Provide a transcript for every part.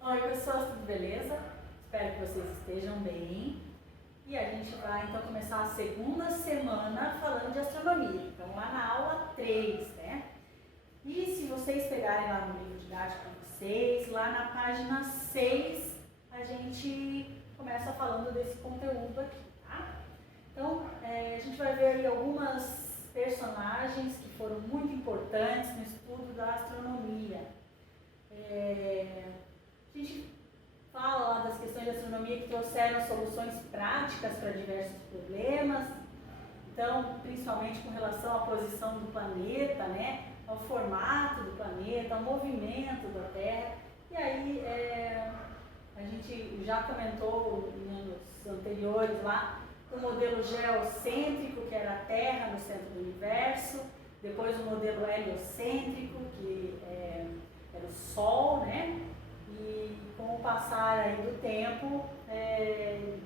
Oi pessoas, tudo beleza? Espero que vocês estejam bem. E a gente vai então começar a segunda semana falando de astronomia. Então lá na aula 3, né? E se vocês pegarem lá no livro didático de vocês, lá na página 6, a gente começa falando desse conteúdo aqui, tá? Então, a gente vai ver aí algumas personagens que foram muito importantes no estudo da astronomia. A gente fala lá das questões de astronomia que trouxeram soluções práticas para diversos problemas, então, principalmente com relação à posição do planeta, né, ao formato do planeta, ao movimento da Terra. E aí, a gente já comentou em anos anteriores lá o modelo geocêntrico, que era a Terra no centro do universo, depois o modelo heliocêntrico, que era o Sol, né? E com o passar aí do tempo,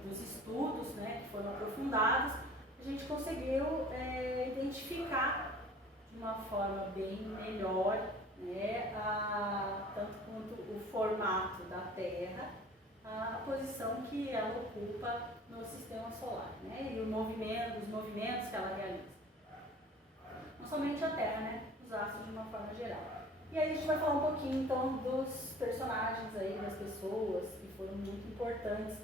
dos estudos, né, que foram aprofundados, a gente conseguiu identificar de uma forma bem melhor, né, tanto quanto o formato da Terra, a posição que ela ocupa no sistema solar, né, e os movimentos que ela realiza. Não somente a Terra, né, os astros de uma forma geral. E aí a gente vai falar um pouquinho então dos personagens aí, das pessoas que foram muito importantes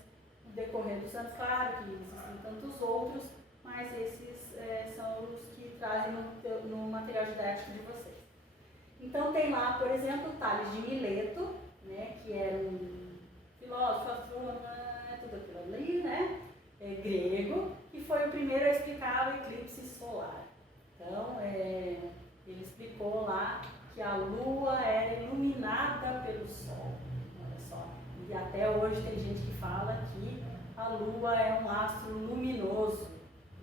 no decorrer dos anos. Claro que existem tantos outros, mas esses são os que trazem no material didático de vocês. Então tem lá, por exemplo, Tales de Mileto, né, que era um filósofo, astrônomo, tudo aquilo ali, né, grego, que foi o primeiro a explicar o eclipse solar. Então, ele explicou lá que a Lua era iluminada pelo Sol, olha só. E até hoje tem gente que fala que a Lua é um astro luminoso.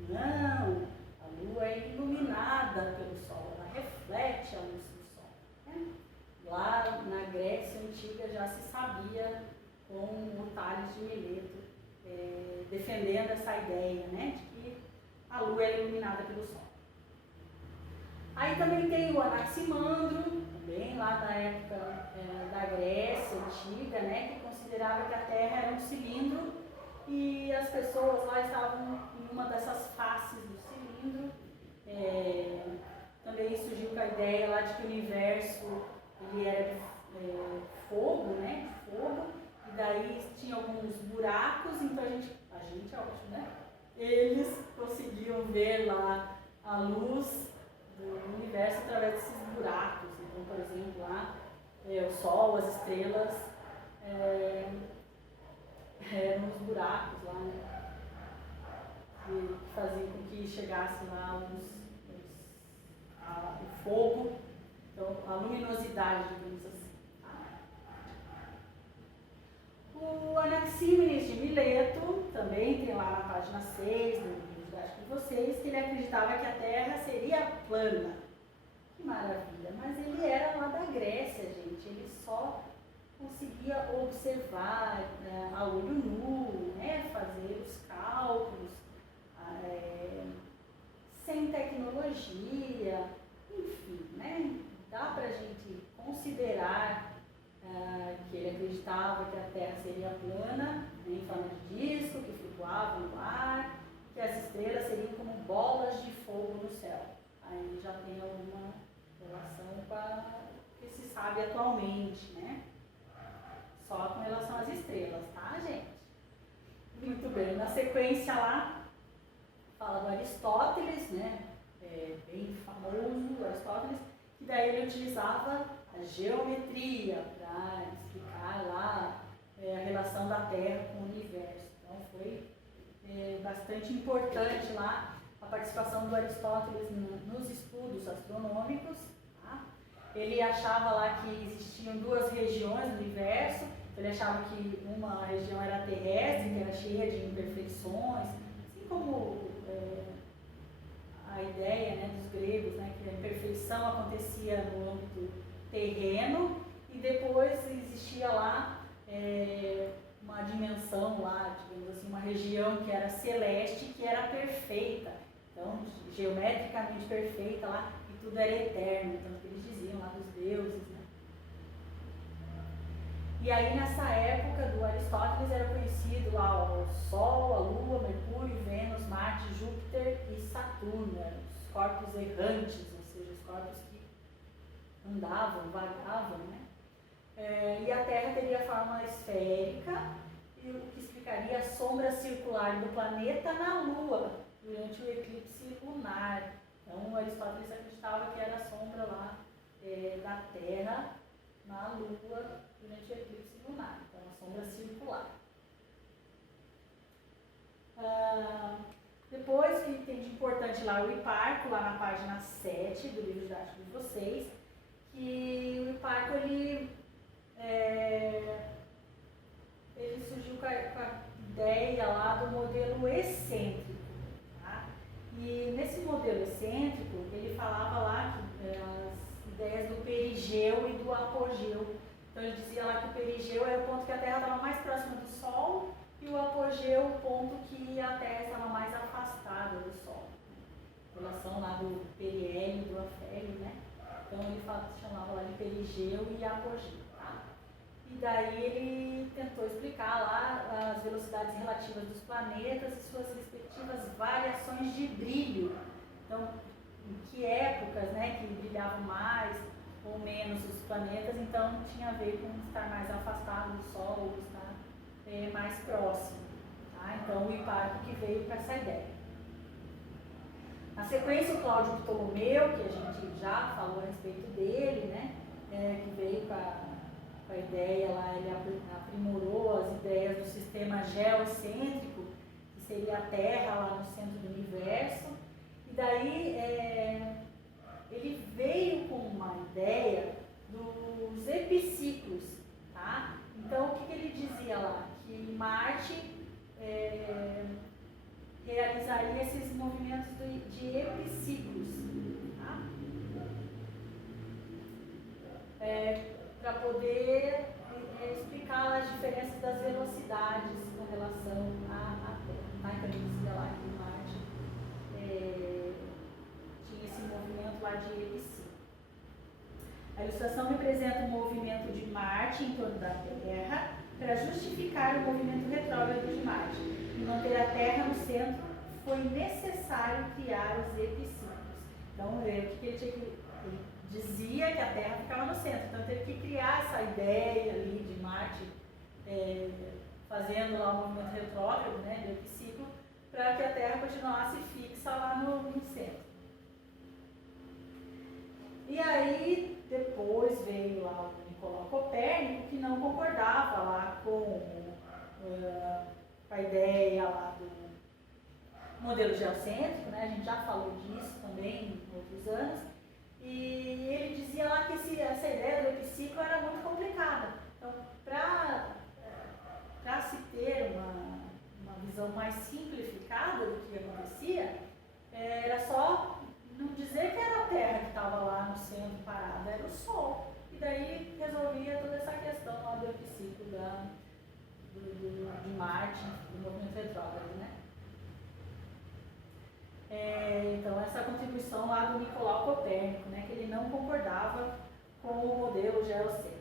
Não, a Lua é iluminada pelo Sol, ela reflete a luz do Sol, né? Lá na Grécia Antiga já se sabia com o Tales de Mileto defendendo essa ideia, né, de que a Lua é iluminada pelo Sol. Aí também tem o Anaximandro, também lá da época da Grécia Antiga, né, que considerava que a Terra era um cilindro e as pessoas lá estavam em uma dessas faces do cilindro. Também surgiu com a ideia lá de que o universo ele era de fogo, né, de fogo, e daí tinha alguns buracos, então a gente é ótimo, né? Eles conseguiam ver lá a luz do universo através desses buracos. Então, por exemplo, lá o Sol, as estrelas eram os buracos lá, né, que faziam com que chegasse lá o fogo, então a luminosidade, digamos assim. O Anaxímenes de Mileto também tem lá na página 6 do livro didático de vocês, que ele acreditava que a Terra seria plana. Que maravilha! Mas ele era lá da Grécia, gente. Ele só conseguia observar a olho nu, né, fazer os cálculos, sem tecnologia, enfim, né? Dá pra gente considerar que ele acreditava que a Terra seria plana, né, em forma de disco, que flutuava no ar, que as estrelas seriam como bolas de fogo no céu. Aí já tem alguma relação com o que se sabe atualmente, né? Só com relação às estrelas, tá, gente? Muito bem, na sequência lá, fala do Aristóteles, né? Bem famoso, Aristóteles, que daí ele utilizava a geometria para explicar lá a relação da Terra com o universo. Então foi bastante importante lá a participação do Aristóteles nos estudos astronômicos. Tá? Ele achava lá que existiam duas regiões no universo. Ele achava que uma região era terrestre, que era cheia de imperfeições, assim como a ideia, né, dos gregos, né, que a imperfeição acontecia no âmbito terreno e depois existia lá uma dimensão lá, digamos assim, uma região que era celeste, que era perfeita, então geometricamente perfeita lá, e tudo era eterno. Então eles diziam lá dos E aí nessa época do Aristóteles era conhecido lá o Sol, a Lua, Mercúrio, Vênus, Marte, Júpiter e Saturno, eram os corpos errantes, ou seja, os corpos que andavam, vagavam, né? E a Terra teria forma esférica, e o que explicaria a sombra circular do planeta na Lua durante o eclipse lunar. Então Aristóteles acreditava que era a sombra lá da Terra na Lua durante o eclipse lunar, então a sombra circular. Depois, o que tem de importante lá, o Hiparco, lá na página 7 do livro didático de vocês, que o Hiparco ele surgiu com a ideia lá do modelo excêntrico. Tá? E nesse modelo excêntrico, ele falava lá que as ideias do perigeu e do apogeu. Então ele dizia lá que o perigeu era o ponto que a Terra estava mais próxima do Sol e o apogeu o ponto que a Terra estava mais afastada do Sol. Em relação lá do periélio e do afélio, né? Então ele chamava lá de perigeu e apogeu. Tá? E daí ele tentou explicar lá as velocidades relativas dos planetas e suas respectivas variações de brilho. Então, em que épocas, né, que brilhavam mais ou menos os planetas, então tinha a ver com estar mais afastado do Sol ou estar mais próximo. Tá? Então o Hiparco que veio com essa ideia. Na sequência, o Cláudio Ptolomeu, que a gente já falou a respeito dele, né, que veio com a ideia lá, ele aprimorou as ideias do sistema geocêntrico, que seria a Terra lá no centro do universo. E daí ele veio com uma ideia dos epiciclos, tá? Então o que ele dizia lá? Que Marte realizaria esses movimentos de epiciclos, tá? Para poder explicar as diferenças das velocidades com relação à Terra. Então ele dizia lá que Marte tinha esse movimento lá de epiciclo. A ilustração representa o movimento de Marte em torno da Terra para justificar o movimento retrógrado de Marte. E manter a Terra no centro foi necessário criar os epiciclos. Então, o que ele tinha que... Ele dizia que a Terra ficava no centro, então teve que criar essa ideia ali de Marte fazendo lá o movimento retrógrado, né, do epiciclo, para que a Terra continuasse fixa lá no centro. E aí, depois veio lá o Nicolau Copérnico, que não concordava lá com a ideia lá do modelo geocêntrico, né? A gente já falou disso também em outros anos, e ele dizia lá que essa ideia do epiciclo era muito complicada. Então, para se ter uma visão mais simplificada do que acontecia, era só não dizer que era a Terra que estava lá no centro parada, era o Sol. E daí resolvia toda essa questão lá do epiciclo de Marte, do movimento retrógrado, né? Então essa contribuição lá do Nicolau Copérnico, né, que ele não concordava com o modelo geocêntrico.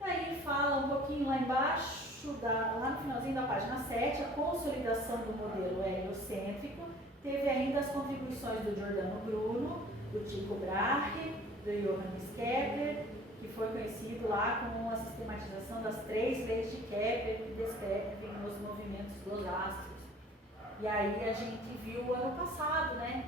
Daí fala um pouquinho lá embaixo, lá no finalzinho da página 7, a consolidação do modelo heliocêntrico. Teve ainda as contribuições do Giordano Bruno, do Tycho Brahe, do Johannes Kepler, que foi conhecido lá como a sistematização das 3 leis de Kepler que descrevem os movimentos dos astros. E aí a gente viu ano passado, né,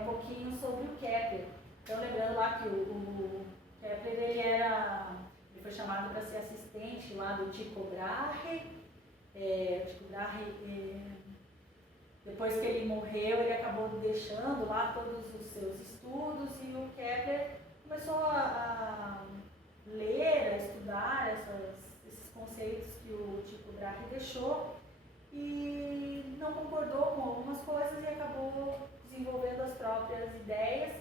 um pouquinho sobre o Kepler. Então lembrando lá que o Kepler ele foi chamado para ser assistente lá do Tycho Brahe. Tycho Brahe, depois que ele morreu, ele acabou deixando lá todos os seus estudos e o Kepler começou a ler, a estudar esses conceitos que o Tycho Brahe deixou e não concordou com algumas coisas e acabou desenvolvendo as próprias ideias.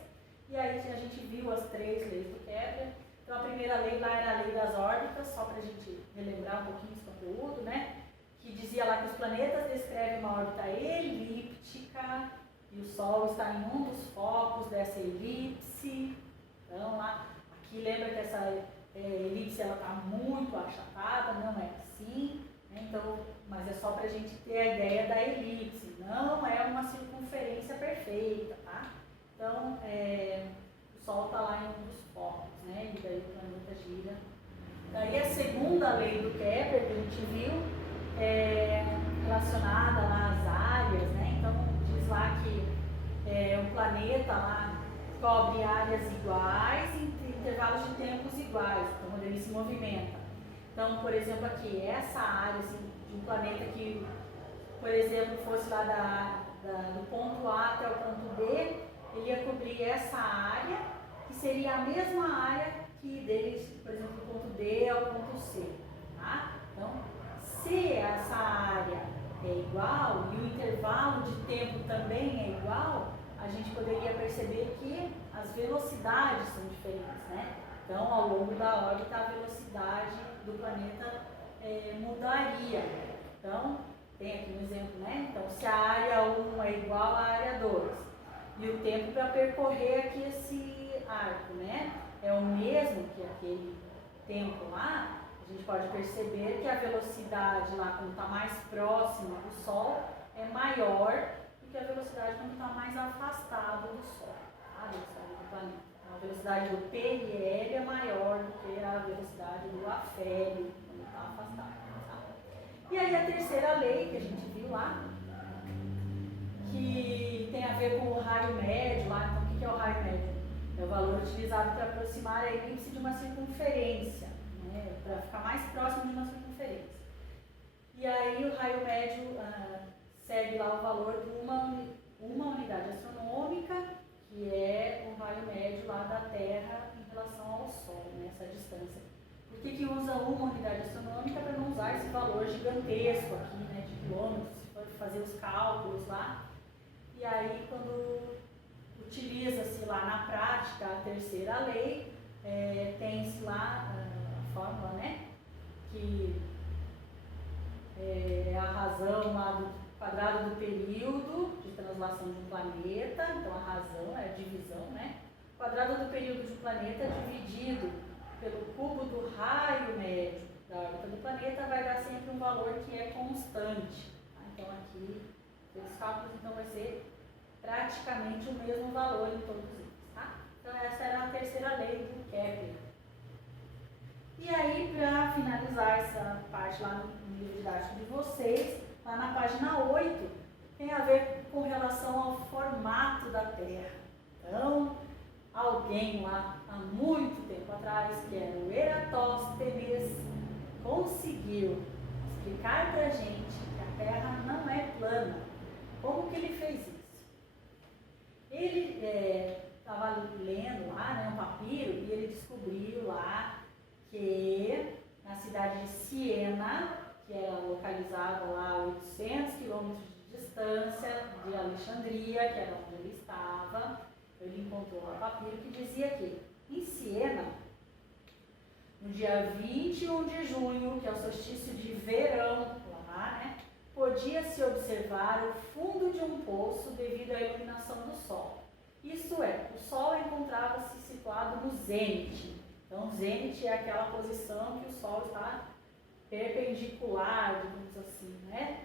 E aí a gente viu as 3 leis do Kepler. Então a primeira lei lá era a lei das órbitas, só para a gente relembrar um pouquinho esse conteúdo, né? Que dizia lá que os planetas descrevem uma órbita elíptica e o Sol está em um dos focos dessa elipse. Então lá, aqui lembra que elipse ela está muito achatada, não é assim, né? Então, mas é só para a gente ter a ideia da elipse, não é uma circunferência perfeita, tá? Então, o Sol está lá em um dos focos, né? E daí o planeta gira. Daí a segunda lei do Kepler que a gente viu é relacionada lá às áreas, né? Então diz lá que o planeta lá cobre áreas iguais em intervalos de tempos iguais, então quando ele se movimenta. Então, por exemplo, aqui, essa área assim, de um planeta que, por exemplo, fosse lá do ponto A até o ponto B, ele ia cobrir essa área, que seria a mesma área que dele, por exemplo, do ponto D ao ponto C. Tá? Então, se essa área é igual e o intervalo de tempo também é igual, a gente poderia perceber que as velocidades são diferentes, né? Então, ao longo da órbita, a velocidade do planeta mudaria. Então, tem aqui um exemplo, né? Então, se a área 1 é igual à área 2 e o tempo para percorrer aqui esse arco, né? É o mesmo que aquele tempo lá, a gente pode perceber que a velocidade lá, quando está mais próxima do Sol, é maior do que a velocidade quando está mais afastado do Sol, tá? A velocidade do planeta. Então, a velocidade do PLL é maior do que a velocidade do afélio quando está afastado. Tá? E aí a terceira lei que a gente viu lá, que tem a ver com o raio médio lá. Então, o que é o raio médio? É o valor utilizado para aproximar a elipse de uma circunferência, né? Para ficar mais próximo de uma circunferência. E aí o raio médio segue lá o valor de uma unidade astronômica, que é o raio médio lá da Terra em relação ao Sol, nessa distância. Por que usa uma unidade astronômica? Para não usar esse valor gigantesco aqui, né, de quilômetros, se for fazer os cálculos lá. E aí, quando utiliza-se lá na prática a terceira lei, tem-se lá a fórmula, né, que é a razão lá do quadrado do período de translação de um planeta. Então, a razão é a divisão, né? O quadrado do período de um planeta dividido pelo cubo do raio médio da órbita do planeta vai dar sempre um valor que é constante. Tá? Então, aqui, pelos cálculos, então, vai ser praticamente o mesmo valor em todos eles. Tá? Então, essa era a terceira lei do Kepler. E aí, para finalizar essa parte lá no livro didático de vocês, lá na página 8, tem a ver com relação ao formato da Terra. Então, alguém lá, há muito tempo atrás, que era o Eratóstenes, conseguiu explicar para a gente que a Terra não é plana. Como que ele fez isso? Ele estava lendo lá, né, um papiro, e ele descobriu lá que na cidade de Siena, que era localizada lá a 800 quilômetros de distância de Alexandria, que era onde ele estava, ele encontrou um papiro que dizia que em Siena, no dia 21 de junho, que é o solstício de verão lá, né, podia-se observar o fundo de um poço devido à iluminação do Sol. Isto é, o Sol encontrava-se situado no zênite. Então, o zênite é aquela posição que o Sol está perpendicular, digamos assim, né,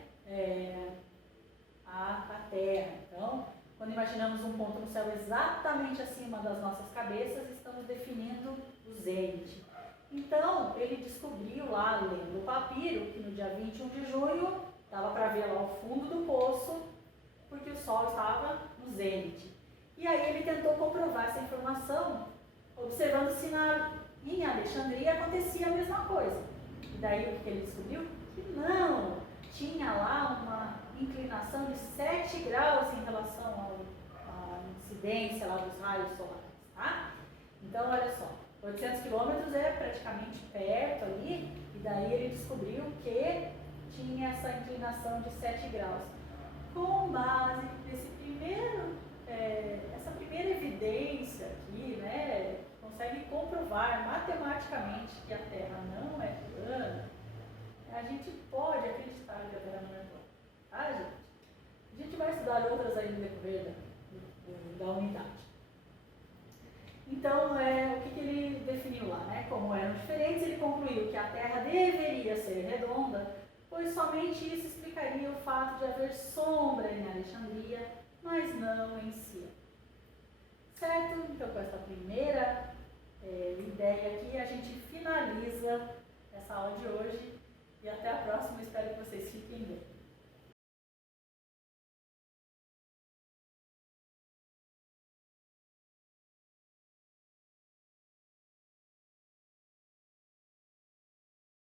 à Terra. Então, quando imaginamos um ponto no céu exatamente acima das nossas cabeças, estamos definindo o zênite. Então, ele descobriu lá, lendo o papiro, que no dia 21 de junho, dava para ver lá o fundo do poço, porque o Sol estava no zênite. E aí ele tentou comprovar essa informação, observando se em Alexandria acontecia a mesma coisa. E daí o que ele descobriu? Que não, tinha lá uma inclinação de 7 graus em relação à incidência lá dos raios solares, tá? Então, olha só, 800 quilômetros é praticamente perto ali, e daí ele descobriu que tinha essa inclinação de 7 graus. Com base essa primeira evidência aqui, né, consegue comprovar matematicamente que a Terra não é plana, a gente pode acreditar que a Terra não é plana, tá, gente? A gente vai estudar outras aí no decorrer da unidade. Então, o que ele definiu lá, né? Como eram pois somente isso explicaria o fato de haver sombra em Alexandria, mas não em si. Certo? Então, com essa primeira ideia aqui, a gente finaliza essa aula de hoje e até a próxima. Espero que vocês fiquem bem.